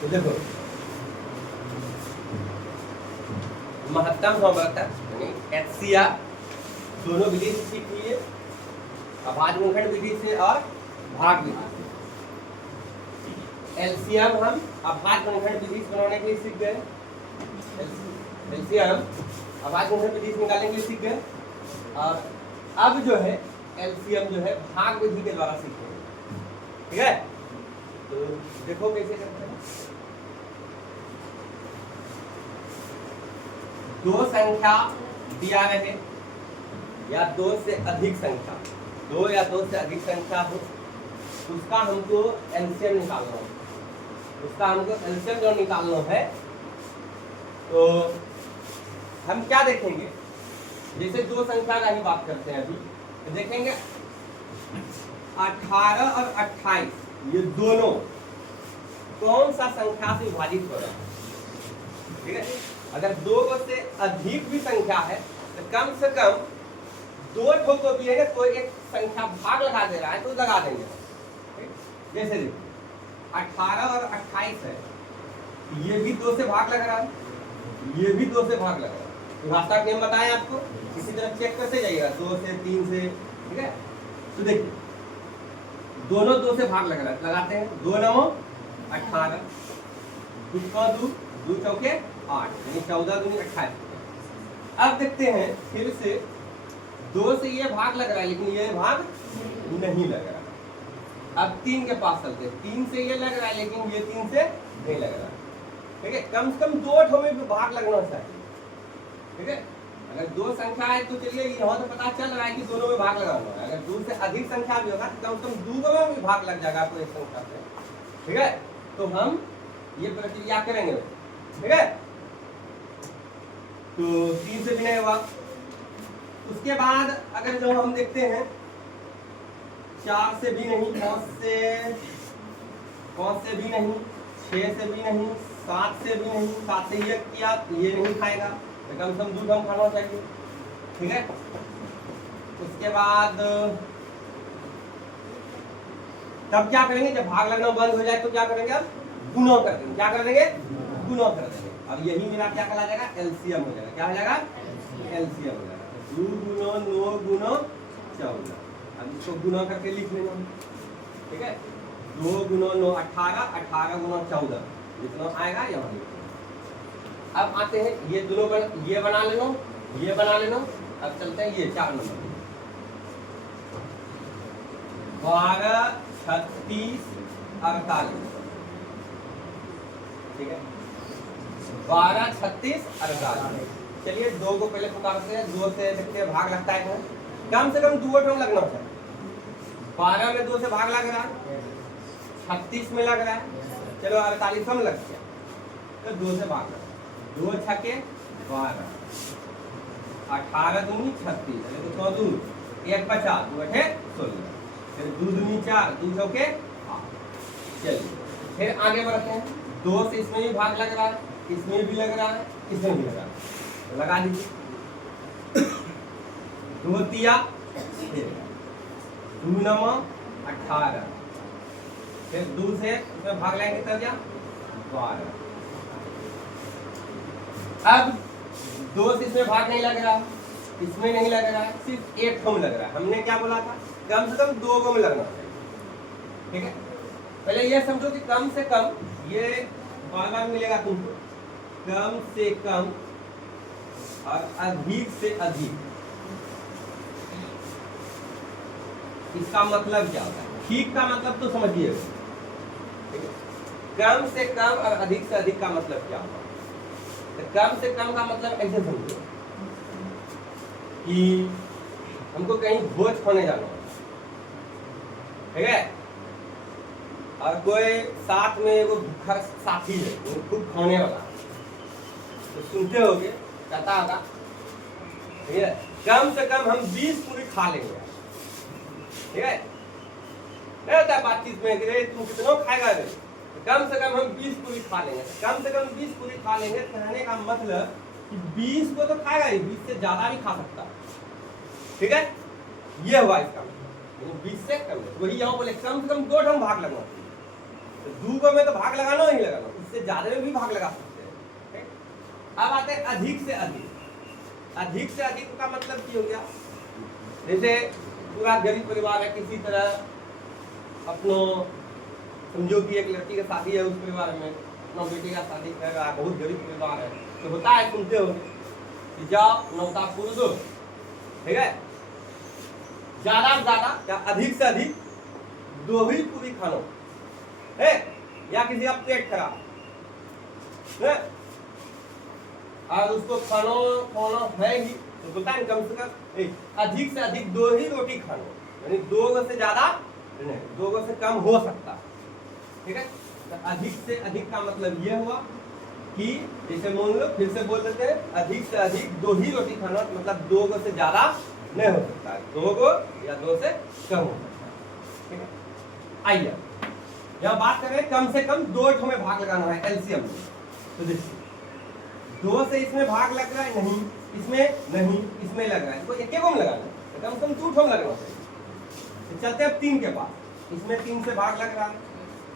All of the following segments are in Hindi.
तो देखो महत्तम समवर्तक यानी HCR दोनों विधि से सीख लिए, अभाज्य गुणनखंड विधि से और भाग विधि से। LCM हम अभाज्य गुणनखंड विधि से बनाने के लिए सीख गए, LCM अभाज्य गुणनखंड विधि से निकालने के लिए सीख गए, और अब जो है LCM जो है भाग विधि के द्वारा सीखेंगे। ठीक है, तो देखो कैसे करते हैं। दो संख्या दिया रहे या दो से अधिक संख्या, दो या दो से अधिक संख्या हो, उसका हमको एलसीएम निकालना है। उसका हमको एलसीएम जो निकालना है, तो हम क्या देखेंगे, जैसे दो संख्या का ही बात करते हैं अभी, तो देखेंगे 18 और 28 ये दोनों कौन सा संख्या से विभाजित हो रहा है। ठीक है, अगर दो से अधिक भी संख्या है तो कम से कम दो ठो को भी है कोई एक संख्या भाग लगा दे रहा है तो लगा देंगे। जैसे देखो 18 और 28 है, ये भी दो से भाग लग रहा है, ये भी दो से भाग लग रहा है। भाषा के नियम बताएं आपको, इसी तरह चेक करते जाइएगा, 2 से 3 से। ठीक है, तो देखिए दोनों दो से भाग लग रहा है, लगाते हैं 2 9 18, 2 चौके 8 यानी 14 दूनी 28। अब देखते हैं फिर से 2 से ये भाग लग रहा है लेकिन ये भाग नहीं लग रहा। अब 3 के पास चलते हैं, 3 से ये लग रहा है लेकिन ये 3 से नहीं लग रहा। ठीक है, कम से कम दो ठो में भी भाग लगना चाहिए। ठीक है, अगर दो संख्या है तो चलिए यहाँ तो पता चल रहा है कि दोनों में भाग लगाना है। अगर 2 से अधिक संख्या भी होगा तो कम से कम 2 में भी भाग लग जाएगा आपको एक संख्या से। ठीक है, तो हम ये प्रक्रिया करेंगे। ठीक है, तो 3 से भी नहीं हुआ। उसके बाद अगर जो हम देखते हैं 4 से भी नहीं, 5 से भी नहीं, 6 से भी नहीं, 7 से भी नहीं, 7 से ये किया ये नहीं खाएगा तो कम से कम 2 हम खाना चाहिए। ठीक है, उसके बाद तब क्या करेंगे, जब भाग लगना बंद हो जाए तो क्या करेंगे, अब गुणा कर देंगे। क्या कर देंगे, गुणा कर देंगे। अब यही मेरा क्या कहला जाएगा, एलसीएम हो जाएगा। क्या हो जाएगा, एलसीएम हो जाएगा। 2 गुना 9 गुना 14। अब इसको गुना करके लिख लेना। ठीक है, 2 गुना 9 18, 18 गुना 14 जितना आएगा यहाँ लिख। अब आते हैं ये दोनों ये बना लेना, ये बना लेना। अब चलते हैं ये 4 नंबर 12 36 48। ठीक है, 12 36 48। चलिए 2 को पहले पुकारते हैं, 2 से देखते हैं भाग लगता है कम से कम 2 ठो लगना चाहिए। 12 में 2 से भाग लग रहा है, 36 में लग रहा है, चलो 48 में लग गया तो 2 से भाग लगा। 2 छके 12, 18 दूनी 36, तो 1 1 50, 2 8 16, फिर 2 दूनी 4, 2 चौके 8। चलिए फिर आगे बढ़ते हैं। 2 से इसमें भी भाग लग रहा है, इसमें भी लग रहा है, इसमें भी लगा, तो लगा दीजिए। 2 तिया 6, 2 9 18, फिर 2 से इसमें भाग लाएंगे तब क्या 12। अब 2 से इसमें भाग नहीं लग रहा, इसमें नहीं लग रहा है, सिर्फ 1 ठो में लग रहा है। हमने क्या बोला था, कम से कम 2 को में लगना चाहिए। ठीक है, पहले ये समझो कि कम से कम ये बार-बार मिलेगा तुमको, कम से कम और अधिक से अधिक। इसका मतलब क्या होता है, ठीक का मतलब तो समझिए। कम से कम और अधिक से अधिक का मतलब क्या होता है। तो कम से कम का मतलब ऐसे समझो कि हमको कहीं भोज खाने जाना है, ठीक है, और कोई साथ में एगो भूखा साथी है, वो खूब खाने वाला, तो सुनते होगे कहता होगा ठीक है, कम से कम हम 20 पूरी खा लेंगे। ठीक है, नहीं होता बातचीत में कि रे तू कितना खाएगा रे, कम से कम हम 20 पूरी खा लेंगे। कम से कम 20 पूरी खा लेंगे, कहने का मतलब कि 20 को तो खाएगा ही, 20 से ज्यादा भी खा सकता है। ठीक है, ये हुआ इसका मतलब 20 से कम। वही यहाँ बोले कम से कम 2 ढंग भाग लगना चाहिए। तो 2 को में तो भाग लगाना ही लगाना, इससे ज्यादा में भी भाग लगा सकते हैं, ठीक? अब आते हैं अधिक से अधिक। अधिक से अधिक का मतलब क्या हो गया, जैसे पूरा गरीब परिवार है, किसी तरह अपनो समझो कि एक लड़की की शादी है, उस परिवार में अपना बेटी का शादी कर रहा है, बहुत गरीब परिवार है, तो होता है सुनते हो कि जाओ नौता पूर दो, ठीक है, ज्यादा से ज्यादा या अधिक से अधिक 2 ही पूरी खानो है, या किसी का पेट खराब है और उसको खानो खाना है ही, तो बोलता है कम से कम अधिक से अधिक 2 ही रोटी खानो, यानी 2 से ज्यादा नहीं, 2 से कम हो सकता, ठीक है। तो अधिक से अधिक का मतलब ये हुआ कि जैसे मान लो फिर से बोल देते हैं, अधिक से अधिक 2 ही रोटी खाना, मतलब 2 से ज्यादा नहीं हो सकता है, 2 या 2 से कम हो सकता है, ठीक है। आइए यहाँ बात करें कम से कम 2 ठो में भाग लगाना है एलसीएम में, तो देखिए 2 से इसमें भाग लग रहा है, नहीं इसमें नहीं, इसमें लग रहा है, तो एक में लगाना है, कम से कम 2 ठो लगना चाहिए। तो चलते हैं 3 के पास, इसमें 3 से भाग लग रहा है,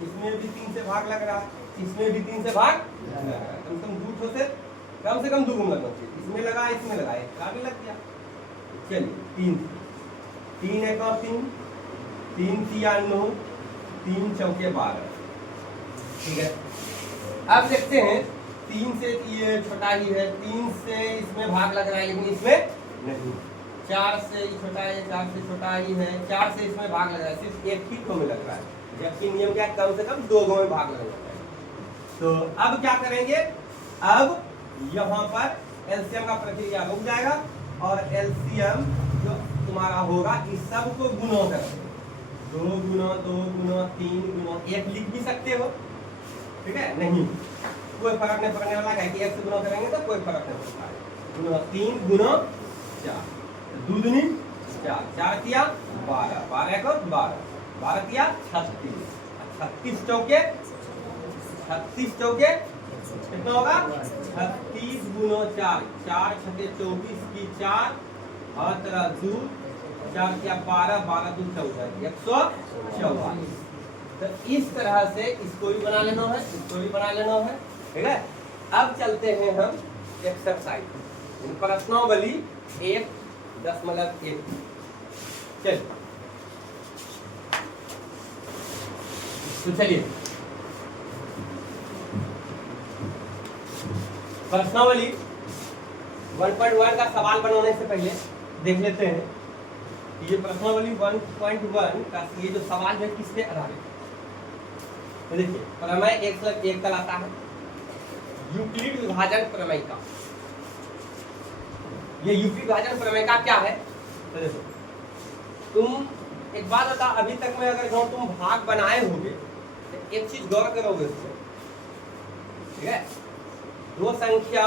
इसमें भी 3 से भाग लग रहा है, इसमें भी 3 से भाग लग रहा है, कम से कम 2 ठो से कम 2 गुना लगना चाहिए, इसमें लगा इसमें लगा, एक का भी लग गया। चलिए 3 एक और 3 3 तिया 9 3 चौके 12, ठीक है। अब देखते हैं 3 से ये छोटा ही है, 3 से इसमें भाग लग रहा है लेकिन इसमें नहीं, 4 से छोटा है, 4 से छोटा ही है, 4 से इसमें भाग लग रहा है, सिर्फ एक ही को में लग रहा है, जबकि नियम क्या है कम से कम 2 में भाग लगना चाहिए। तो अब क्या करेंगे, अब यहाँ पर एलसीएम का प्रक्रिया रुक जाएगा और एलसीएम जो तुम्हारा होगा इस सब को गुणा करेंगे, 2 गुना 2 गुना 3 गुना 1 लिख भी सकते हो, ठीक है, नहीं कोई फर्क नहीं पड़ने वाला है कि 1 से गुना करेंगे तो कोई फर्क नहीं पड़ता है, गुना 3 गुना 4 2 दूनी 4 4 तिया 12 12 को 12 12 तिया 36 36 चौके 36 चौके कितना होगा 36 गुना 4 4 छके 24 की 4 और 2 4 क्या 12 12 2 14 144। तो इस तरह से इसको भी बना लेना है, इसको भी बना लेना है, ठीक है। अब चलते हैं हम एक्सरसाइज प्रश्नावली 1.1। चलिए तो चलिए प्रश्नावली 1.1 का सवाल बनाने से पहले देख लेते हैं ये प्रश्नावली 1.1 का ये जो सवाल है किस पे आधारित है। तो देखिए प्रमेय 1+1 कहलाता है, यूक्लिड विभाजन प्रमेय का। ये यूक्लिड विभाजन प्रमेय का क्या है, तो देखो तुम एक बात बता, अभी तक में अगर जो तुम भाग बनाए होगे तो एक चीज गौर करोगे इसमें, ठीक है, 2 संख्या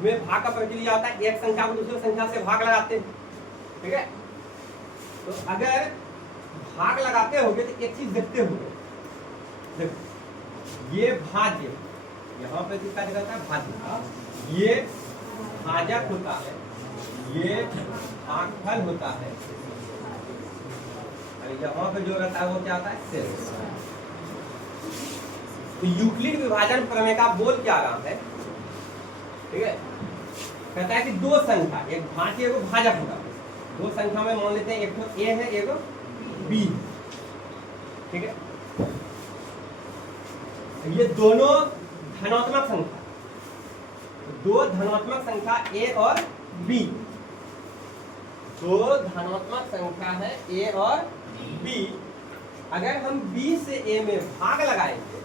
में भाग का प्रक्रिया होता है, एक संख्या को दूसरी संख्या से भाग लगाते हैं, ठीक है। तो अगर भाग लगाते होगे तो एक चीज देखते होगे, देखो ये भाज्य यहाँ पे किसका दिखाता है भाज्य, ये भाजक होता है, ये भागफल होता है, और यहाँ पे जो रहता है वो क्या होता है शेष। तो यूक्लिड विभाजन प्रमेय का बोल क्या रहा है, ठीक है, कहता है कि 2 संख्या एक भाज्य एक भाजक होता है, 2 संख्या में मान लेते हैं एक तो ए है एक बी, ठीक है, ये दोनों धनात्मक संख्या, 2 धनात्मक संख्या ए और बी, 2 धनात्मक संख्या है ए और बी। अगर हम बी से ए में भाग लगाएंगे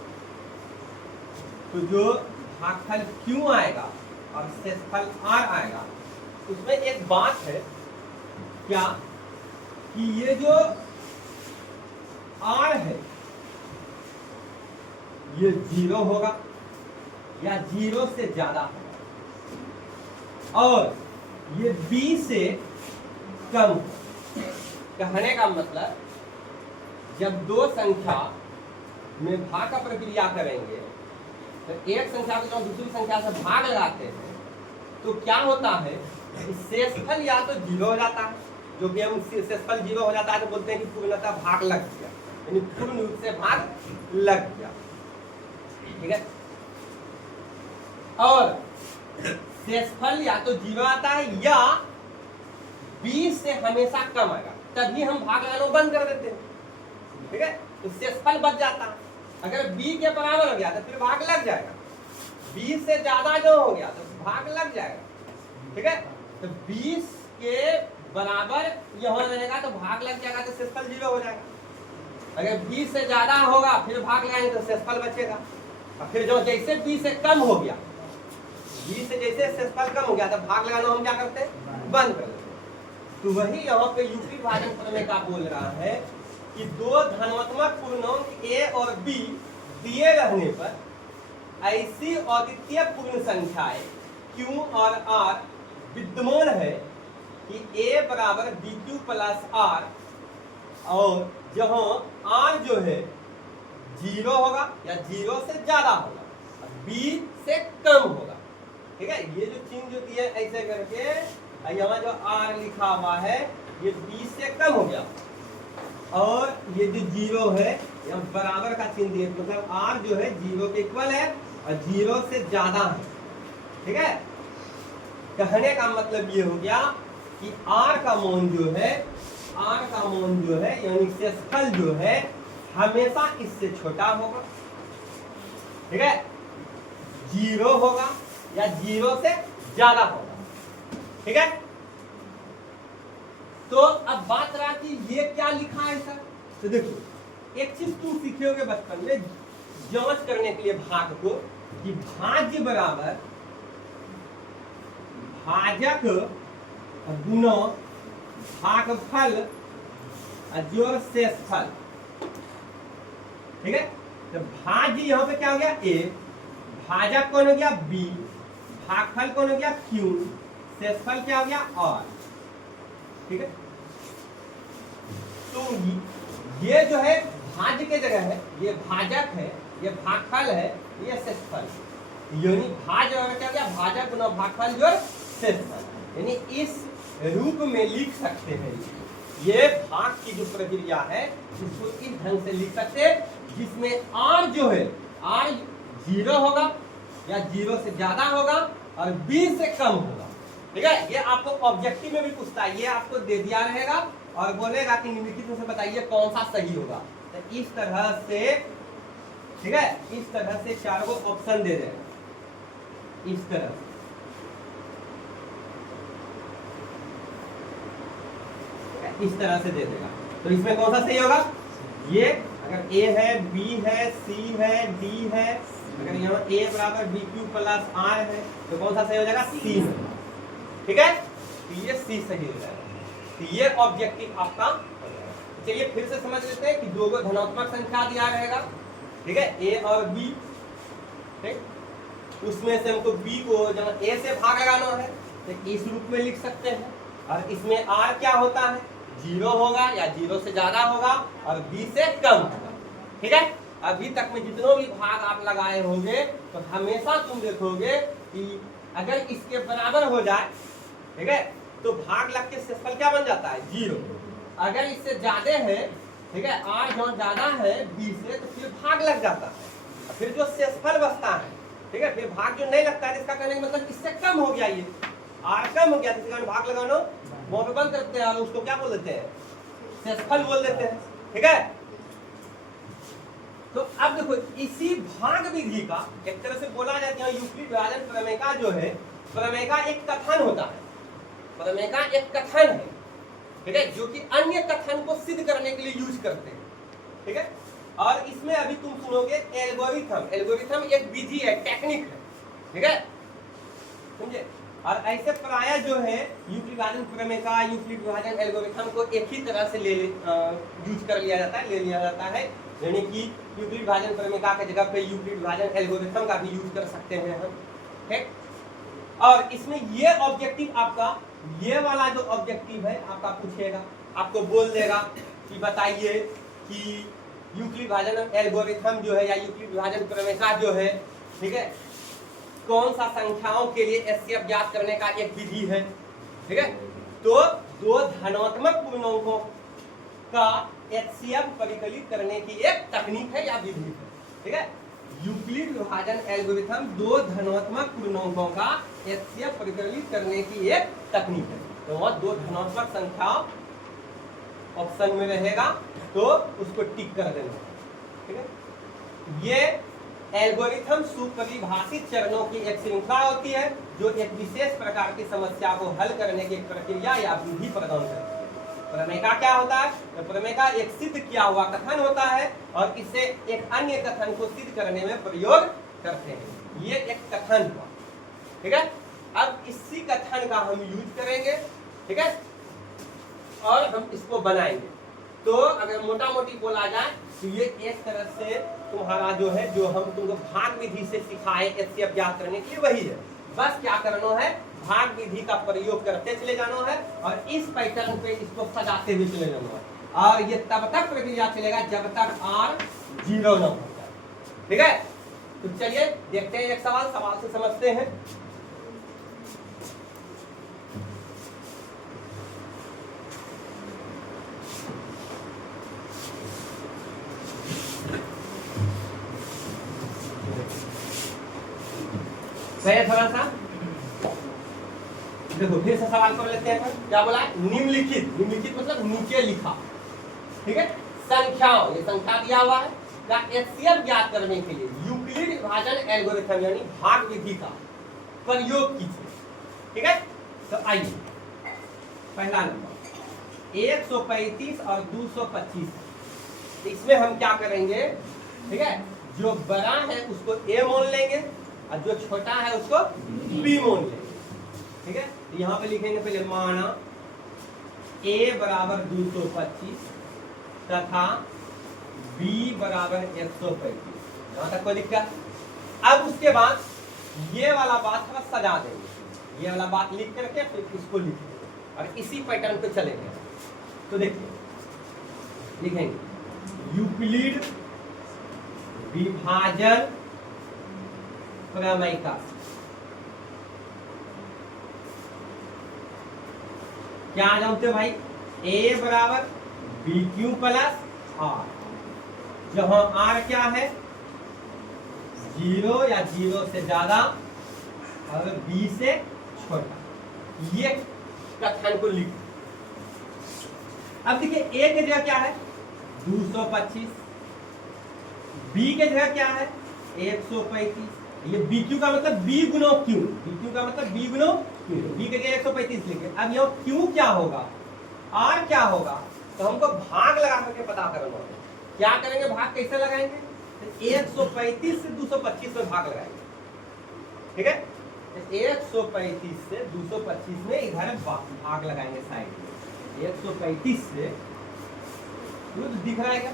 तो जो भागफल क्यू आएगा और शेषफल आर आएगा, उसमें एक बात है क्या कि ये जो आर है ये 0 होगा या 0 से ज्यादा होगा, और ये b से कम। कहने का मतलब जब 2 संख्या में भाग का प्रक्रिया करेंगे तो एक संख्या को जब दूसरी संख्या से भाग लगाते हैं तो क्या होता है, शेषफल या तो 0 हो जाता है, जो कि हम शेषफल 0 हो जाता है तो बोलते हैं कि पूर्णतः भाग लग गया, यानी पूर्ण रूप से भाग लग गया, ठीक है। और शेषफल या तो 0 आता है या 20 से हमेशा कम आएगा, तभी हम भाग लगाना बंद कर देते हैं, ठीक है। तो शेषफल बच जाता है। अगर b के बराबर हो गया तो फिर भाग लग जाएगा, 20 से ज्यादा जो हो गया तो भाग लग जाएगा, ठीक है। तो 20 के बराबर यहाँ रहेगा तो भाग लग जाएगा, तो शेषफल 0 हो जाएगा। अगर 20 से ज्यादा होगा फिर भाग लगाएंगे तो शेषफल बचेगा। और फिर जो जैसे 20 से कम हो गया, 20 से जैसे शेषफल कम हो गया तो भाग लगाना हम क्या करते हैं, बंद कर देते हैं। तो वही यहाँ पे युक्ति विभाजन प्रमेय का बोल रहा है कि दो धनात्मक पूर्णांक a और b दिए रहने पर ऐसी अद्वितीय पूर्ण संख्याएं q और r विद्यमान है कि a बराबर bq प्लस r, और जहां r जो है 0 होगा या 0 से ज्यादा होगा, b से कम होगा, ठीक है। ये जो चिन्ह जो दिए ऐसे करके, यहाँ जो r लिखा हुआ है ये 20 से कम हो गया, और ये जो 0 है यहाँ बराबर का चिन्ह दिए, मतलब r जो है 0 के इक्वल है और 0 से ज्यादा है, ठीक है। कहने का मतलब ये हो गया कि r का मान जो है, r का मान जो है यानी शेषफल जो है हमेशा इससे छोटा होगा, ठीक है, 0 होगा या 0 से ज्यादा होगा, ठीक है। तो अब बात रहा कि ये क्या लिखा है सर, तो देखो एक चीज तुम सीखे बचपन में जांच करने के लिए भाग को, कि भाज्य बराबर भाजक गुना भागफल जोड़ शेषफल, ठीक है। तो भाज्य यहाँ पे क्या हो गया a, भाजक कौन हो गया b, भागफल कौन हो गया q, शेषफल क्या हो गया r, ठीक है। तो ये जो है भाज्य के जगह है, ये भाजक है, ये भागफल है, ये शेषफल, यानी भाज्य क्या हो गया, भाजक गुना भागफल जोड़ शेषफल, यानी इस रूप में लिख सकते हैं। ये भाग की जो प्रक्रिया है इसको इस ढंग से लिख सकते हैं, जिसमें r जो है r 0 होगा या 0 से ज्यादा होगा और b से कम होगा, ठीक है। ये आपको ऑब्जेक्टिव में भी पूछता है, ये आपको दे दिया रहेगा और बोलेगा कि निम्नलिखित में से बताइए कौन सा सही होगा। तो इस तरह से, ठीक है, इस तरह से 4 को ऑप्शन दे देगा, इस तरह से, इस तरह से दे देगा। तो इसमें कौन सा सही होगा, ये अगर a है, b है, c है, d है, अगर यहाँ a बराबर bq प्लस r है तो कौन सा सही हो जाएगा, c है, ठीक है। तो ये c सही हो जाएगा। तो ये ऑब्जेक्टिव आपका। चलिए फिर से समझ लेते हैं कि दो को धनात्मक संख्या दिया रहेगा, ठीक है, a और b, ठीक। उसमें से हमको b को जब a से भाग लगाना है तो इस रूप में लिख सकते हैं, और इसमें r क्या होता है, 0 होगा या 0 से ज्यादा होगा और b से कम होगा, ठीक है। अभी तक में जितनों भी भाग आप लगाए होंगे तो हमेशा तुम देखोगे कि अगर इसके बराबर हो जाए, ठीक है, तो भाग लग के शेषफल क्या बन जाता है, 0। अगर इससे ज्यादा है, ठीक है, r जो ज्यादा है b से, तो फिर भाग लग जाता है, फिर जो शेषफल बचता है, ठीक है, फिर भाग जो नहीं लगता है, इसका कहने का मतलब इससे कम हो गया, ये r कम हो गया, तो इसके कारण भाग लगाना मोड़ बंद करते हैं और उसको क्या बोल देते हैं, शेषफल बोल देते हैं, ठीक है। तो अब देखो इसी भाग विधि का एक तरह से बोला जाता है, युक्ति विभाजन प्रमेय का जो है, प्रमेय का एक कथन होता है, प्रमेय का एक कथन है, ठीक है, जो कि अन्य कथन को सिद्ध करने के लिए यूज करते हैं, ठीक है। और इसमें अभी तुम सुनोगे एल्गोरिथम, एल्गोरिथम एक विधि है, टेक्निक है, ठीक है, समझे। और ऐसे प्राय जो है युक्ति विभाजन प्रमेय का, युक्ति विभाजन एल्गोरिथम को एक ही तरह से यूज कर लिया जाता है, ले लिया जाता है, यानी कि युक्ति विभाजन प्रमेय का जगह पे युक्ति विभाजन एल्गोरिथम का भी यूज कर सकते हैं हम, ठीक। और इसमें ये ऑब्जेक्टिव आपका, ये वाला जो ऑब्जेक्टिव है आपका पूछेगा, आपको बोल देगा कि बताइए कि युक्ति विभाजन एल्गोरिथम जो है या युक्ति विभाजन प्रमेय का जो है, ठीक है, कौन सा संख्याओं के लिए एचसीएफ ज्ञात करने का एक विधि है, ठीक है। तो दो धनात्मक पूर्णांकों का एचसीएफ परिकलित करने की एक तकनीक है या विधि है, ठीक है। यूक्लिड विभाजन एल्गोरिथम दो धनात्मक पूर्णांकों का एचसीएफ परिकलित करने की एक तकनीक है। तो वहाँ दो धनात्मक संख्या ऑप्शन में रहेगा तो उसको टिक कर देना, ठीक है। ये एल्गोरिथम सुपरिभाषित चरणों की एक श्रृंखला होती है जो एक विशेष प्रकार की समस्या को हल करने की एक प्रक्रिया या विधि प्रदान करती है। प्रमेय का क्या होता है? तो प्रमेय का एक सिद्ध किया हुआ कथन होता है और इसे एक अन्य कथन को सिद्ध करने में प्रयोग करते हैं। ये एक कथन हुआ, ठीक है। अब इसी कथन का हम यूज करेंगे, ठीक है, और हम इसको बनाएंगे। तो अगर मोटा मोटी बोला जाए तो ये एक तरह से तुम्हारा जो है, जो हम तुमको भाग विधि से सिखाए एचसीएफ ज्ञात करने के लिए वही है। बस क्या करना है, भाग विधि का प्रयोग करते चले जाना है और इस पैटर्न पे इसको सजाते भी चले जाना है और ये तब तक प्रक्रिया चलेगा जब तक R 0 न हो जाए, ठीक है। तो चलिए देखते हैं एक सवाल से समझते हैं। थोड़ा सा देखो, फिर से सवाल कर लेते हैं। क्या बोला है? निम्नलिखित मतलब नीचे लिखा, ठीक है, संख्याओं, ये संख्या दिया हुआ है, का एचसीएफ ज्ञात करने के लिए यूक्लिड विभाजन एल्गोरिथम यानी भाग विधि का प्रयोग कीजिए, ठीक है। तो आइए, पहला नंबर 135 और 225, इसमें हम क्या करेंगे, ठीक है, जो बड़ा है उसको ए मान लेंगे और जो छोटा है उसको बी मान लेंगे, ठीक है। यहाँ पे लिखेंगे पहले माना a बराबर 225 तथा b बराबर 135, यहाँ तक कोई दिक्कत? अब उसके बाद ये वाला बात थोड़ा सजा देंगे, ये वाला बात लिख करके फिर इसको लिखेंगे और इसी पैटर्न पे चलेंगे। तो देखिए लिखेंगे यूक्लिड विभाजन प्रमेय का क्या जानते हो भाई, a बराबर बी क्यू प्लस आर, जहां r क्या है 0 या 0 से ज्यादा और b से छोटा, ये कथन को लिखो। अब देखिए a की जगह क्या है 225, b की जगह क्या है 135, ये BQ का मतलब B गुणो Q, BQ का मतलब B गुणो Q, B के जगह 135 लिखे। अब यहाँ Q क्या होगा, R क्या होगा, तो हमको भाग लगा करके पता करना होगा। क्या करेंगे, भाग कैसे लगाएंगे, 135 से 225 में भाग लगाएंगे, ठीक है। 135 से 225 में इधर भाग लगाएंगे साइड में, 135 से दिख रहा है क्या,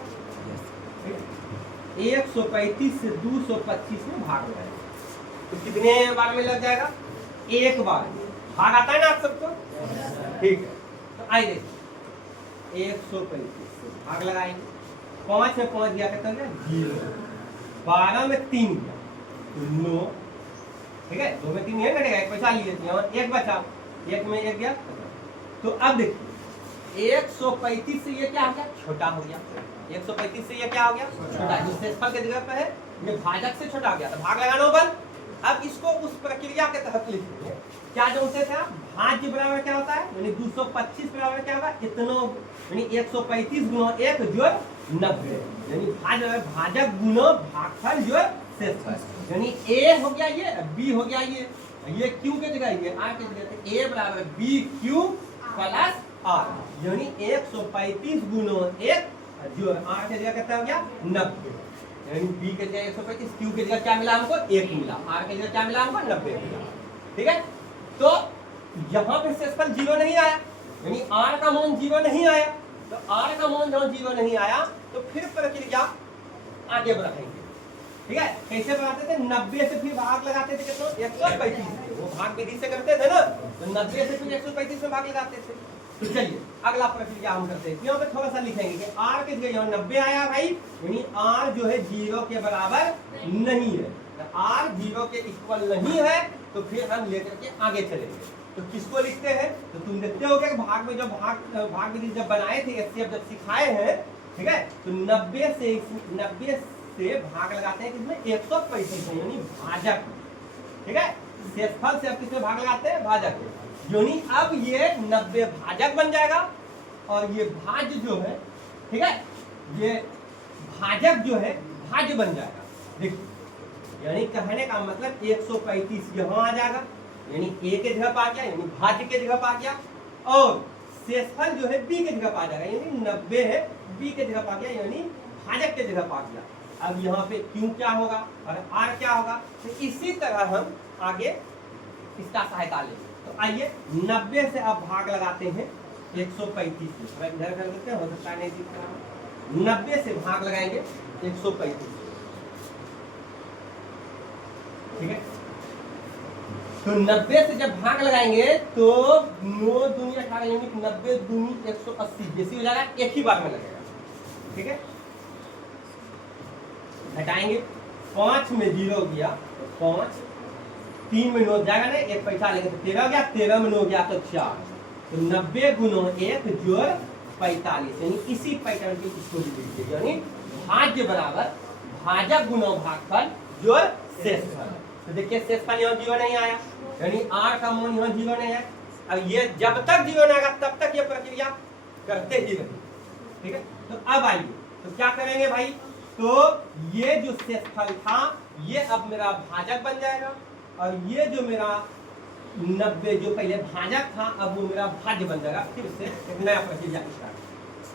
135 से 225 में भाग लगाएंगे। तो कितने बार में लग जाएगा, एक बार। भाग आता है ना आप सबको, ठीक है। तो आइए 135 से भाग लगाएंगे, 5 में 5 गया कितना गया 0, 12 में 3 गया तो 9, ठीक है। 2 में 3 ये कटेगा, एक पैसा लिए थे, एक बचा, 1 में 1 गया। तो अब देखिए 135 से ये क्या हो गया, छोटा हो गया, 135 से ये क्या हो गया, छोटा, जो शेषफल के जगह पे है ये भाजक से छोटा हो गया, तो भाग लगाना बल। अब इसको उस प्रक्रिया के तहत लिखेंगे, क्या जानते थे आप, भाज्य बराबर क्या होता है, यानी 225 बराबर क्या होगा, इतना, यानी 135 गुना 1 जो 90, यानी भाजक गुना भागफल जो शेषफल, यानी a हो गया ये, b हो गया ये q के जगह ये r के जगह, तो a बराबर b q प्लस r, यानी 135 गुना 1 जो r के जगह कितना हो गया 90, यानी b के जगह 135, q के जगह क्या मिला हमको 1 मिला, r के जगह क्या मिला हमको 90 मिला, ठीक है। तो यहाँ पे शेषफल 0 नहीं आया, यानी r का मान 0 नहीं आया, तो r का मान जहाँ 0 नहीं आया तो फिर प्रक्रिया आगे बढ़ाएंगे, ठीक है। कैसे बढ़ाते थे, 90 से फिर भाग लगाते थे कितना 135, वो भाग विधि से करते थे ना, तो 90 से फिर 135 में भाग लगाते थे। तो चलिए अगला प्रक्रिया हम करते हैं, यहाँ पे थोड़ा सा लिखेंगे कि r के जगह यहाँ 90 आया भाई, यानी r जो है 0 के बराबर नहीं है, तो r 0 के इक्वल नहीं है, तो फिर हम लेकर के आगे चलेंगे। तो किसको लिखते हैं, तो तुम देखते हो कि भाग में जब भाग विधि जब बनाए थे एचसीएफ जब सिखाए हैं, ठीक है, तो 90 से भाग लगाते हैं किसमें 135 में, यानी भाजक, ठीक है। शेषफल से अब किसमें भाग लगाते हैं, भाजक में, यानी अब ये 90 भाजक बन जाएगा और ये भाज्य जो है, ठीक है, ये भाजक जो है भाज्य बन जाएगा। देखिए, यानी कहने का मतलब 135 यहाँ आ जाएगा, यानी a के जगह आ गया, यानी भाज्य के जगह आ गया, और शेषफल जो है b के जगह आ जाएगा, यानी 90 है b के जगह आ गया, यानी भाजक के जगह आ गया। अब यहाँ पे q क्या होगा और r क्या होगा, तो इसी तरह हम आगे इसका सहायता लेंगे। तो आइए 90 से अब भाग लगाते हैं 135 से, इधर कर देते हैं, हो सकता है नहीं दिख रहा, 90 से भाग लगाएंगे 135, ठीक है। तो 90 से जब भाग लगाएंगे तो 9 दूनी 18, यानी 90 दूनी 180, जैसी हो जाएगा, एक ही बार में लगेगा, ठीक है। हटाएंगे, 5 में 0 गया तो 5, 3 में 9 जाएगा ना, एक पैसा लेंगे तो 13 गया, 13 में 9 गया तो 4, तो 90 गुना 1 जोड़ 45, यानी इसी पैटर्न की इसको लिखिए, यानी भाज्य बराबर भाजक गुना भागफल जोड़ शेषफल। तो देखिए शेषफल यहाँ 0 नहीं आया, यानी r का मान यहाँ 0 नहीं है। अब ये जब तक 0 नहीं आएगा तब तक ये प्रक्रिया करते ही रहिए, ठीक है। तो अब आइए, तो क्या करेंगे भाई, तो ये जो शेषफल था ये अब मेरा भाजक बन जाएगा, और ये जो मेरा 90 जो पहले भाजक था अब वो मेरा भाज्य बन जाएगा, फिर से एक नया प्रक्रिया स्टार्ट।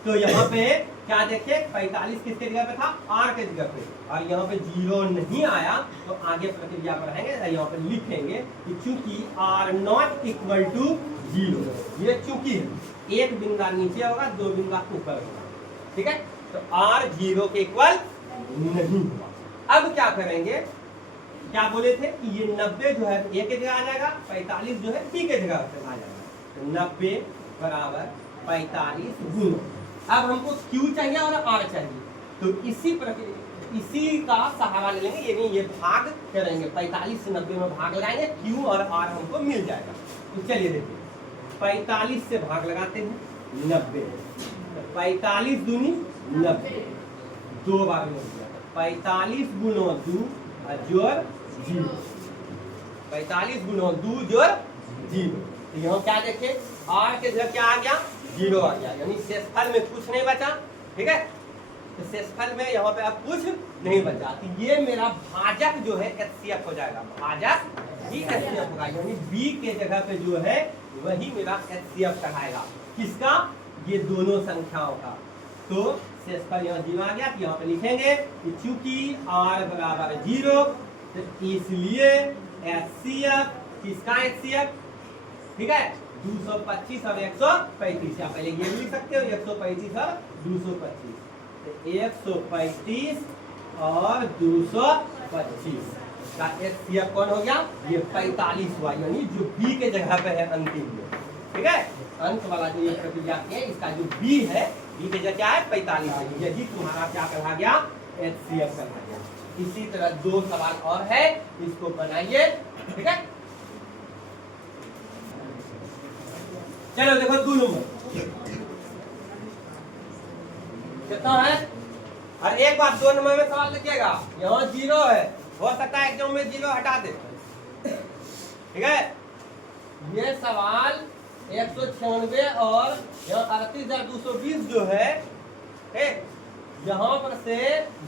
तो यहाँ पे क्या देखे, 45 किसके जगह पे था, r के जगह पे, और यहाँ पे 0 नहीं आया तो आगे प्रक्रिया बढ़ाएंगे, यहाँ पे लिखेंगे कि चूंकि r0 इक्वल टू 0, ये चूंकि है, एक बिंदा नीचे होगा, 2 बिंदा ऊपर होगा, ठीक है। तो r 0 के इक्वल नहीं हुआ। अब क्या करेंगे, क्या बोले थे कि ये 90 जो है a के जगह आ जाएगा, 45 जो है b के जगह आ जाएगा, तो 90 बराबर 45 गुना, अब हमको q चाहिए और r चाहिए, तो इसी का सहारा ले लेंगे, यानी ये भाग करेंगे, 45 से 90 में भाग लगाएंगे, q और r हमको मिल जाएगा। तो चलिए देखिए, 45 से भाग लगाते हैं 90, तो 45 दूनी 90, 2 बार में हो गया, 45 गुना 2 जोड़ 0, 45 गुना 2 जोड़ 0, तो यहाँ क्या देखे, r के जगह क्या आ गया, 0 आ गया, यानी शेषफल में कुछ नहीं बचा, ठीक है। तो शेषफल में यहाँ पे अब कुछ नहीं बचा, तो ये मेरा भाजक जो है HCF हो जाएगा, भाजक ही HCF होगा, यानी b के जगह पे जो है वही मेरा HCF कहलाएगा, किसका, ये दोनों संख्याओं का। तो शेषफल यहाँ 0 आ गया, तो यहाँ पे लिखेंगे कि चूंकि r बराबर 0 तो इसलिए HCF, किसका HCF, ठीक है, 225 और 135, आप पहले ये भी लिख सकते हो, 135 और 225, तो 135 और 225 का HCF कौन हो गया, ये 45 हुआ, यानी जो b के जगह पे है अंतिम में, ठीक है, अंत वाला जो ये प्रक्रिया है इसका जो b है, b के जगह क्या है 45 है, यही तुम्हारा क्या कहा गया, HCF कहा गया। इसी तरह 2 सवाल और है, इसको बनाइए, ठीक है। चलो देखो 2 नंबर कितना है, और एक बात 2 नंबर में सवाल लिखिएगा, यहाँ 0 है, हो सकता है एग्जाम में 0 हटा दे, ठीक है। ये सवाल 196 और यहाँ 38,220 जो है, यहाँ पर से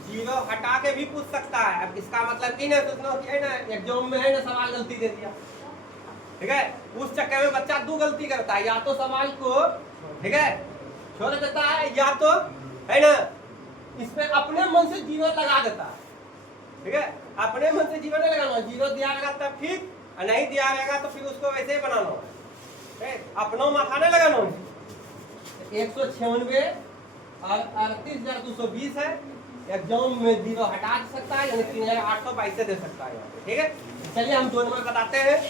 0 हटा के भी पूछ सकता है। अब इसका मतलब कि नहीं सोचना कि है ना एग्जाम में है ना सवाल गलती दे दिया, ठीक है, उस चक्कर में बच्चा 2 गलती करता है, या तो सवाल को, ठीक है, छोड़ देता है, या तो है ना इसमें अपने मन से 0 लगा देता है, ठीक है, अपने मन से 0 नहीं लगाना, 0 दिया रहेगा तब ठीक, और नहीं दिया रहेगा तो फिर उसको वैसे ही बनाना है, अपनों माथा नहीं लगाना। 196 और 38,220 है, एग्जाम में 0 हटा सकता है, यानी 3,822 से दे सकता है, ठीक है। चलिए हम 2 नंबर बताते हैं,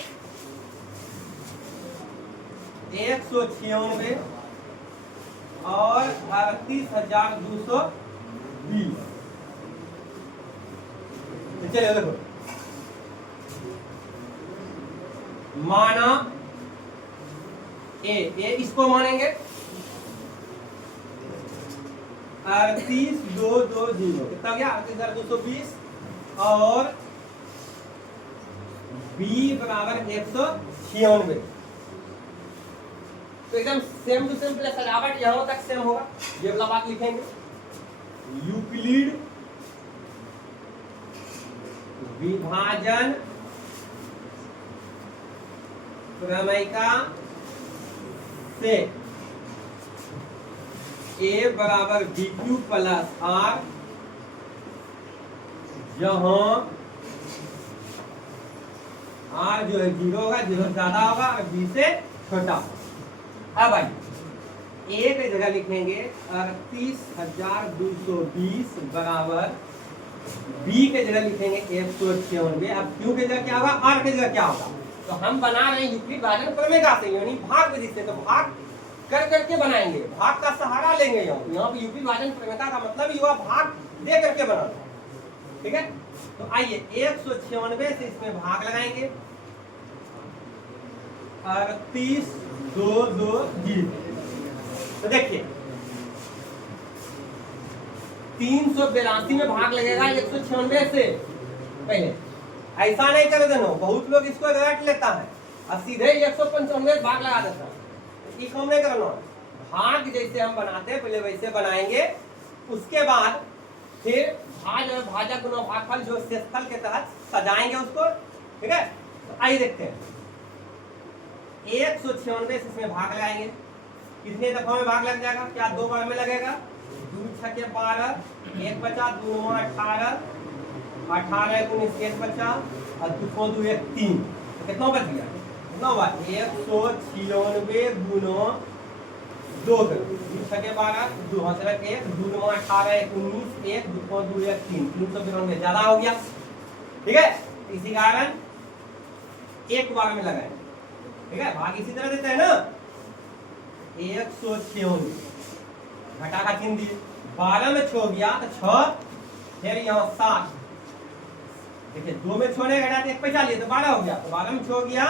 196 और 38,220, चलिए देखो, माना ए इसको मानेंगे, 38,220 कितना हो गया 38,220 और b बराबर 196। तो एकदम सेम टू सेम प्लस सजावट यहाँ तक सेम होगा। ये वाला बात लिखेंगे यूक्लिड विभाजन प्रमेयिका से a बराबर bq प्लस r जहां r जो है 0 होगा, 0 से ज्यादा होगा और b से छोटा। अब आइए a की जगह लिखेंगे 38,220 बराबर b के जगह लिखेंगे 196। अब q के जगह क्या होगा, r के जगह क्या होगा। तो हम बना रहे हैं यूक्लिड विभाजन प्रमेय से, यानी भाग विधि से। तो भाग कर करके बनाएंगे, भाग का सहारा लेंगे। यहाँ पे यूक्लिड विभाजन प्रमेय का मतलब ही हुआ भाग दे करके बनाना। ठीक है, तो आइए 196 से इसमें भाग लगाएंगे 38,220। तो देखिए 382 में भाग लगेगा 196 से पहले। ऐसा नहीं कर देना, बहुत लोग इसको रट लेता है और सीधे 195 भाग लगा देता है। ठीक हम नहीं करना, भाग जैसे हम बनाते हैं पहले वैसे बनाएंगे। उसके बाद फिर भाज और भाजक गुना भागफल जो शेषफल के तहत सजाएंगे उसको। ठीक है, तो आइए देखते हैं 196 से इसमें भाग लगाएंगे। कितने दफा में भाग लग जाएगा, क्या 2 बार में लगेगा। 2 छके 12, 1 बचा, 2 9 18, 18 19 1 बचा और 2 2 1 3। तो कितना बच गया, कितना हुआ 196 गुना 2 करो। 2 छके 12, 2 हाथ रख 1, 2 9 18 19 1 2 2 1 3। 392 ज्यादा हो गया। ठीक है, इसी कारण एक बार में लगाए। ठीक है, भाग इसी तरह देते हैं ना। 196 घटा का चिन्ह दिए, 12 में 6 गया तो 6, फिर यहाँ 7। देखिए 2 में 6 नहीं घटा तो 1 पैसा लिए तो 12 हो गया। तो 12 में 6 गया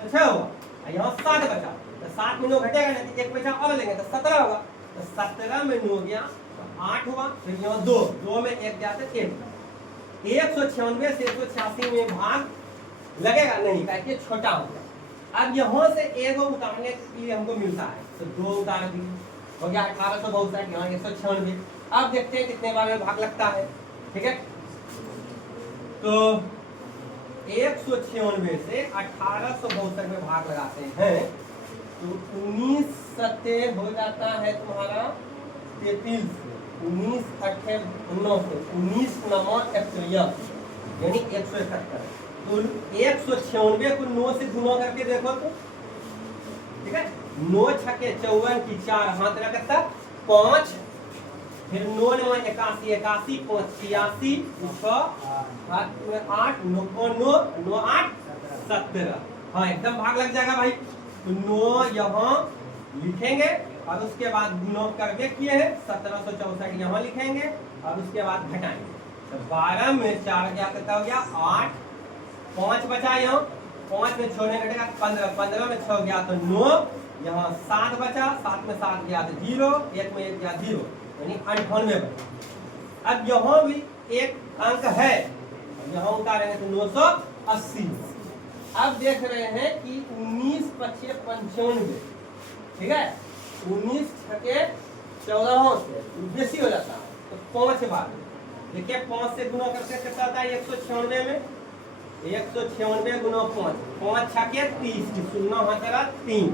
तो 6 हुआ, यहाँ 7 बचा। तो 7 में 9 घटेगा नहीं तो 1 पैसा और लेंगे तो 17 होगा। तो 17 में 9 गया तो 8 हुआ, फिर यहाँ 2 में 1 गया तो 1। 196 से 186 में भाग लगेगा नहीं, क्या छोटा हो गया। अब यहाँ से एगो उतारने के लिए हमको मिलता है तो 2 उतार दिए, हो गया 1862। यहाँ 196। अब देखते हैं कितने बार में भाग लगता है। ठीक है, तो 196 से 1862 में भाग लगाते हैं तो 19 सत्ते हो जाता है तुम्हारा 33। 19 8 9 19 9 यानी 171। तो 196 को 9 से गुना करके देखो तो। ठीक है, 9 छके 54 की 4 हाथ रखता 5, फिर 9 9 81 81 5 86 6 8 9 9 9 8 17। हाँ एकदम भाग लग जाएगा भाई। तो 9 यहाँ लिखेंगे और उसके बाद गुना करके किए हैं 1764 यहाँ लिखेंगे और उसके बाद घटाएंगे। तो 12 में 4 गया कितना हो गया 8, 5 बचा यहाँ, 5 में 6 नहीं घटेगा 15, 15 में 6 गया तो 9, यहाँ 7 बचा, 7 में 7 गया तो 0, 1 में 1 गया 0 यानी 98 बचा। अब यहाँ भी एक अंक है, यहाँ उतारेंगे तो 980। अब देख रहे हैं कि 19 5 95। ठीक है, 19 छके 14 से बेसी हो जाता है तो 5 बार। देखिए 5 से गुना करके कितना आता है 196 में 196 गुना 5, 5 छके 30 की 0 हाथ 3,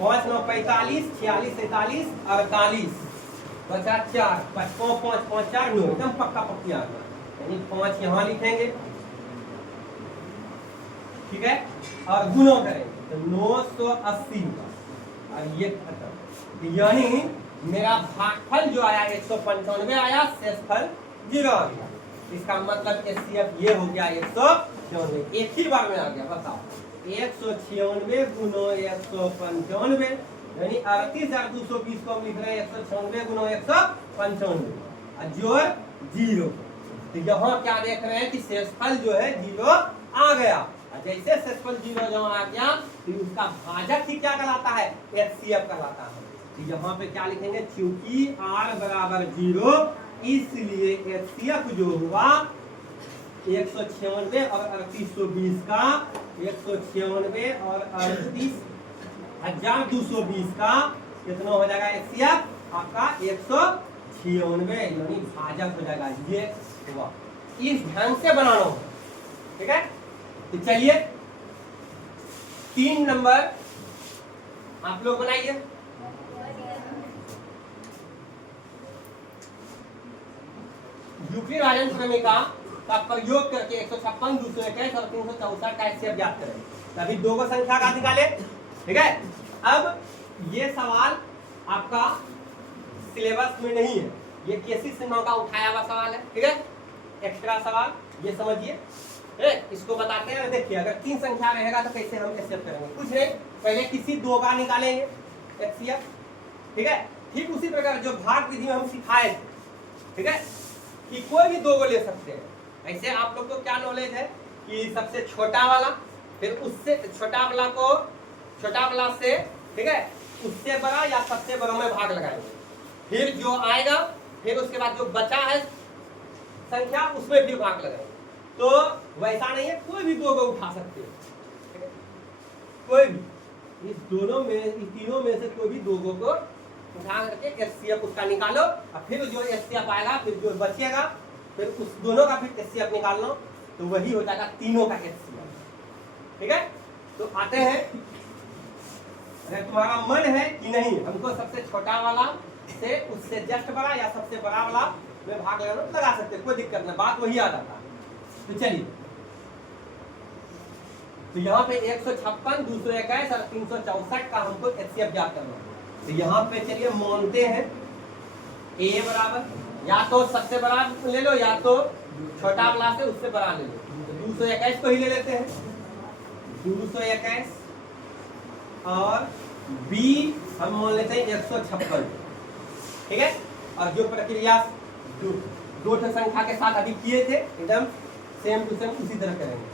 5 9 45 46 47 48 बचा 4, 5 5 5 4 9 एकदम पक्का पक्की आ गया यानी 5 यहाँ लिखेंगे। ठीक है, और गुना करेंगे तो 980 और ये खत्म। यानी मेरा भागफल जो आया 195 आया, शेषफल 0 आ गया। इसका मतलब एचसीएफ ये हो गया 196, एक ही बार में आ गया। बताओ 196 गुना 195 यानी 38,220 को हम लिख रहे हैं 196 गुना 195 और जोड़ 0। तो यहाँ क्या देख रहे हैं कि शेषफल जो है 0 आ गया। जैसे शेषफल 0 जहाँ आ गया तो उसका भाजक ही क्या कहलाता है एचसीएफ कहलाता है। तो यहाँ पे क्या लिखेंगे, चूंकि r बराबर 0 इसलिए HCF जो हुआ 196 और 3820 का 196 और 38,220 का कितना हो जाएगा HCF आपका 196 यानी भाजक हो जाएगा। ये हुआ, इस ढंग से बनाना होगा, ठीक है। तो चलिए 3 नंबर आप लोग बनाइए। यूक्लिड भाजन प्रमेय का प्रयोग करके 156, 221 और 364 का HCF ज्ञात करें। तभी दो को संख्या का निकाले, ठीक है। अब ये सवाल आपका सिलेबस में नहीं है, ये केसी सिन्हा का उठाया हुआ सवाल है, ठीक है, एक्स्ट्रा सवाल, ये समझिए। इसको बताते हैं, देखिए अगर 3 संख्या रहेगा तो कैसे हम HCF करेंगे। कुछ नहीं, पहले किसी 2 का निकालेंगे HCF, ठीक है। ठीक उसी प्रकार जो भाग विधि में हम सिखाए थे, ठीक है, कि कोई भी 2 को ले सकते हैं। ऐसे आप लोग को क्या नॉलेज है कि सबसे छोटा वाला, फिर उससे छोटा वाला से, ठीक है, उससे बड़ा या सबसे बड़ा में भाग लगाएंगे, फिर जो आएगा, फिर उसके बाद जो बचा है संख्या उसमें भी भाग लगाएंगे। तो वैसा नहीं है, कोई भी 2 को उठा सकते हैं, ठीक है? कोई भी, इस तीनों में से कोई भी 2 को उठा करके HCF उसका निकालो, और फिर जो HCF आएगा, फिर जो बचेगा, फिर उस दोनों का फिर HCF निकाल लो, तो वही हो जाएगा तीनों का HCF, ठीक है। तो आते हैं, अगर तुम्हारा मन है कि नहीं हमको सबसे छोटा वाला से उससे जस्ट बड़ा या सबसे बड़ा वाला में भाग लगाना, तो लगा सकते, कोई दिक्कत नहीं, बात वही आ जाता है। तो चलिए, तो यहाँ पे 156, 221 और 364 का हमको HCF ज्ञात करना है। तो यहाँ पे चलिए मानते हैं A बराबर या तो सबसे बड़ा ले लो या तो छोटा वाला से उससे बड़ा ले लो। तो 221 को ही ले लेते हैं, 221 और B हम मान लेते हैं 156, ठीक है। और जो प्रक्रिया दो संख्या के साथ अभी किए थे एकदम सेम टू सेम उसी तरह करेंगे।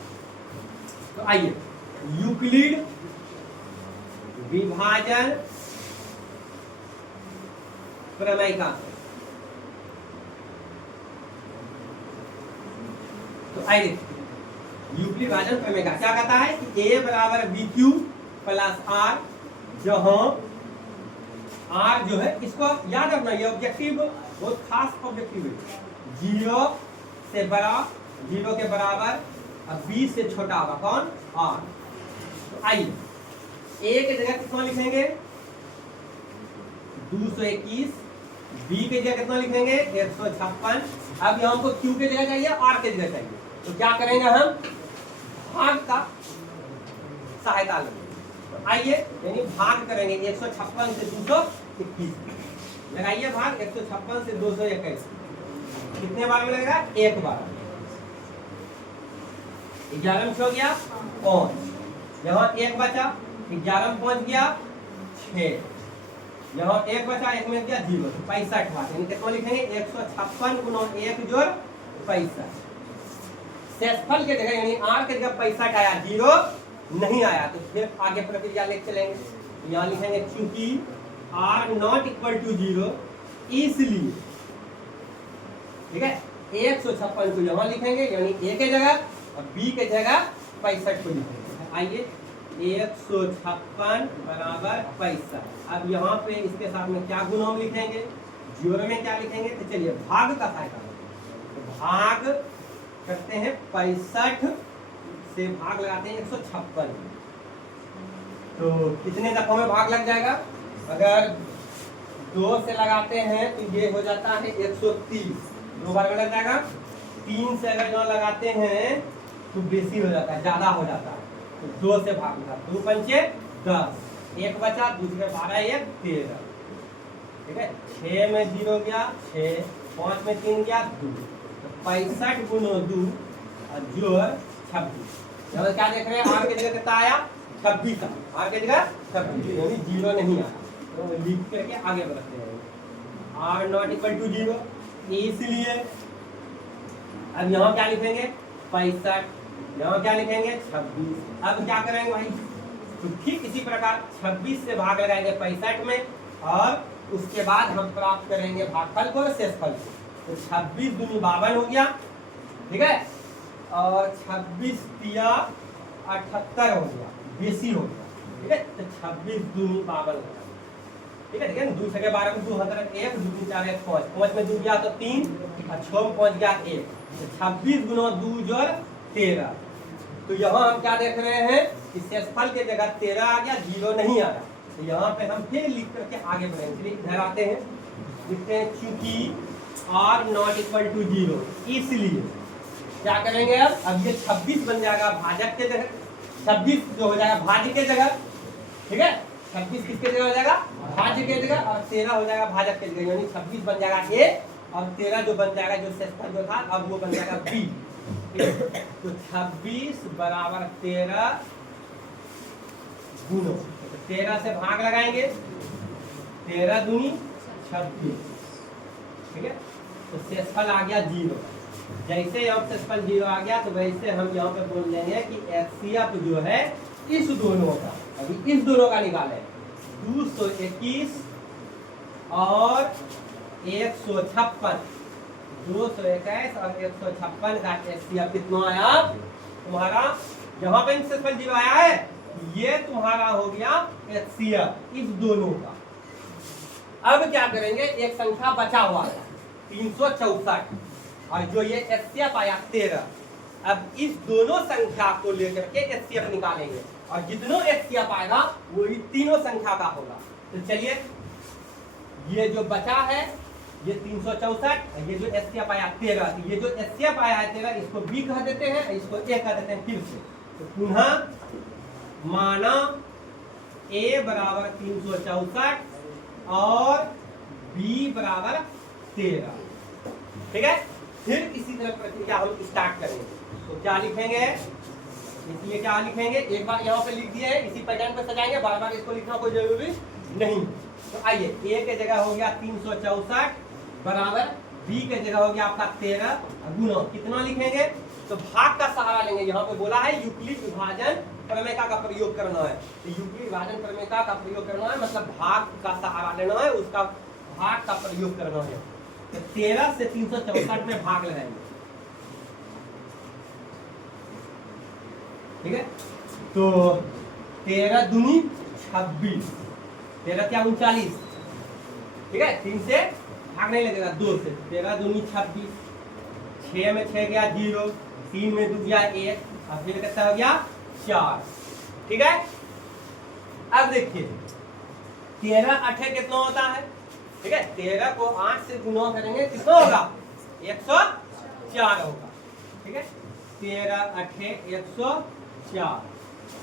तो आइए, यूक्लिड विभाजन प्रमेय का, तो आइए यूक्लिड विभाजन प्रमेय का क्या कहता है कि A बराबर BQ प्लस R, जहां R जो है, इसको याद रखना, ये ऑब्जेक्टिव बहुत खास ऑब्जेक्टिव है। 0 से बड़ा, 0 के बराबर और B से छोटा होगा कौन, R। तो आइए A की जगह कितना लिखेंगे 221, B की जगह कितना लिखेंगे 156। अब यहाँ हमको Q की जगह चाहिए, R की जगह चाहिए, तो क्या करेंगे हम, भाग का सहायता लेंगे। तो आइए यानी भाग करेंगे 156 से 221, लगाइए भाग 156 से 221, कितने बार में लगेगा, 1 बार। 11 में हो गया 5, यहाँ 1 बचा, 11 में 5 गया 6, यहाँ 1 बचा, 1 में गया 0, 65 बार। यानी कितना लिखेंगे 156 गुना 1 जोड़ 65। शेषफल के जगह यानी R के जगह 65 आया, 0 नहीं आया, तो फिर आगे प्रक्रिया लेके चलेंगे। यहाँ लिखेंगे चूंकि R नॉट इक्वल टू 0 इसलिए, ठीक है, 156 को यहाँ लिखेंगे यानी A के जगह, और B के जगह 65 को लिखेंगे। आइए 156 बराबर 65। अब यहाँ पे इसके साथ में क्या गुना हम लिखेंगे, 0 में क्या लिखेंगे, तो चलिए भाग का फायदा, तो भाग करते हैं 65 से भाग लगाते हैं 156, तो कितने दफों में भाग लग जाएगा, अगर 2 से लगाते हैं तो ये हो जाता है 130, 2 बार में लग जाएगा। 3 से अगर यहाँ लगाते हैं तो बेसी हो जाता है, ज्यादा हो जाता है, तो 2 से भाग लगा, 2 पंचे 10, 1 बचा, दूसरे 12, 1 13, ठीक है। 6 में 0 गया 6, 5 में 3 गया 2, 65 गुना 2 और जोड़ 26। यहाँ क्या देख रहे हैं, R के जगह कितना आया 26 का, R के जगह 26, यानी 0 नहीं आया, तो लिख करके आगे बढ़ते हैं। R नॉट इक्वल टू 0 इसलिए अब यहाँ क्या लिखेंगे 65, यहाँ क्या लिखेंगे 26। अब क्या करेंगे भाई, तो ठीक इसी प्रकार 26 से भाग लगाएंगे 65 में, और उसके बाद हम प्राप्त करेंगे भागफल को, शेषफल को। तो 26 दूनी 52 हो गया, ठीक है, और 26 तिया 78 हो गया, बेसी हो गया, ठीक है। तो 26 दूनी 52 हो गया, ठीक है, ठीक है। 2 सके 12 में 2 1 1 2 3 4 1 5 5 में 2 गया तो 3 और 6 में 5 गया 1, तो 26 गुना 2 जोड़ 13। तो यहाँ हम क्या देख रहे हैं कि शेषफल के जगह 13 आ गया, 0 नहीं आया। तो यहाँ पे हम फिर लिख करके आगे बढ़ेंगे। चलिए इधर आते हैं, लिखते हैं चूंकि r नॉट इक्वल टू 0, इसलिए क्या करेंगे अब ये 26 बन जाएगा भाजक के जगह, 26 जो हो जाएगा भाज्य के जगह, ठीक है। 26 किसके जगह हो जाएगा, भाज्य के जगह, और 13 हो जाएगा भाजक के जगह, यानी 26 बन जाएगा a और 13 जो बन जाएगा जो शेषफल जो था अब वो बन जाएगा b। तो 26 बराबर 13 गुणो, तो 13 से भाग लगाएंगे, 13 दूनी 26, ठीक है। तो शेषफल आ गया 0। जैसे यहाँ शेषफल 0 आ गया तो वैसे हम यहाँ पे बोल देंगे कि HCF जो है इस दोनों का, अभी इस दोनों का निकाले 221 और 156, 221 और 156 का HCF कितना आया तुम्हारा, यहाँ पे शेषफल 0 आया है, ये तुम्हारा हो गया HCF इस दोनों का। अब क्या करेंगे, एक संख्या बचा हुआ है 364 और जो ये HCF आया 13। अब इस दोनों संख्या को लेकर के HCF निकालेंगे और जितनों HCF आएगा वही तीनों संख्या का होगा। तो चलिए ये जो बचा है ये 364, ये जो HCF आया 13, तो ये जो HCF आया है 13 इसको B कह देते हैं, इसको A कह देते हैं फिर से। तो पुनः माना A बराबर 364 और B बराबर 13, ठीक है। फिर इसी तरह प्रक्रिया हम स्टार्ट करेंगे। तो क्या लिखेंगे, इसलिए क्या लिखेंगे, एक बार यहाँ पे लिख दिए है, इसी पैटर्न पे सजाएंगे, बार बार इसको लिखना कोई जरूरी नहीं। तो आइए A के जगह हो गया 364 बराबर B के जगह हो गया आपका 13 गुना कितना लिखेंगे, तो भाग का सहारा लेंगे। यहाँ पे बोला है यूक्लिड विभाजन प्रमेय का प्रयोग करना है, तो यूक्लिड विभाजन प्रमेय का प्रयोग करना है मतलब भाग का सहारा लेना है, उसका भाग का प्रयोग करना है। तो 13 से 364 में भाग लगाएंगे, ठीक है। तो 13 दूनी 26, 13 क्या 39, ठीक है। 3 से भाग नहीं लगेगा, 2 से 13 दूनी 26, 6 में 6 गया 0, 3 में 2 गया 1 और फिर कितना हो गया 4, ठीक है। अब देखिए 13 8 कितना होता है, ठीक है। 13 को 8 से गुना करेंगे कितना होगा 104 होगा, ठीक है। 13 8 104।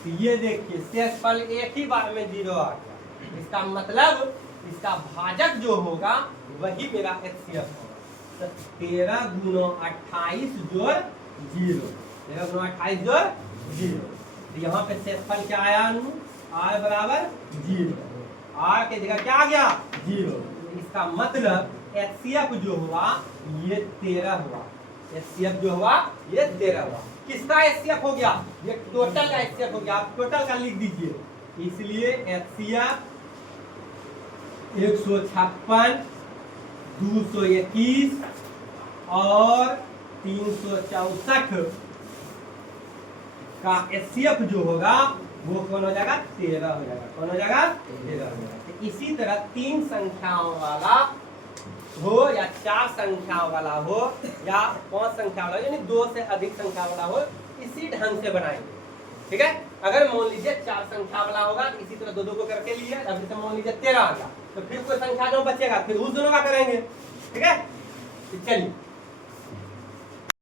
तो ये देखिए शेषफल एक ही बार में 0 आ गया, इसका मतलब इसका भाजक जो होगा वही मेरा HCF होगा। तो 13 गुना 28 जोड़ 0, 13 गुना 28 जोड़ 0। तो यहाँ पे शेषफल क्या आया, R बराबर 0, R के जगह क्या आ गया 0। इसका मतलब HCF जो हुआ ये 13 हुआ, HCF जो हुआ ये 13 हुआ। किसका HCF हो गया, ये टोटल का HCF हो गया, आप टोटल का लिख दीजिए। इसलिए HCF 156, 221 और 364 का HCF जो होगा वो कौन हो जाएगा 13 हो जाएगा, कौन हो जाएगा 13 हो जाएगा। तो इसी तरह 3 संख्याओं वाला हो या 4 संख्याओं वाला हो या 5 संख्या वाला यानी 2 से अधिक संख्या वाला हो, इसी ढंग से बनाएंगे, ठीक है। अगर मान लीजिए 4 संख्या वाला होगा तो इसी तरह 2 को करके लिए, अभी से मान लीजिए 13 आ गया तो फिर कोई संख्या जो बचेगा फिर उस दोनों का करेंगे, ठीक है। चलिए